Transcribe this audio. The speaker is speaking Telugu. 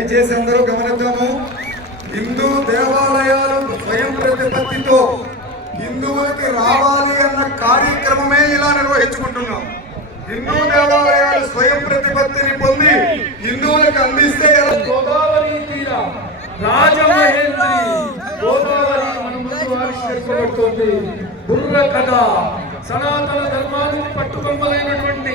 దయచేసి అందరూ గమనిద్దాము. హిందూ దేవాలయాలు స్వయం ప్రతిపత్తితో హిందువులకి రావాలి అన్న కార్యక్రమమే ఇలా నిర్వహించుకుంటున్నాం. హిందూ దేవాలయాలు స్వయం ప్రతిపత్తిని పొంది హిందువులకు అందిస్తే గోదావరి తీర రాజమహేంద్రి గోదావరి మన ముందు ఆవిష్కరించబడుతోంది. బుర్ర కథ సనాతన ధర్మానికి పట్టుకొమ్మలైనటువంటి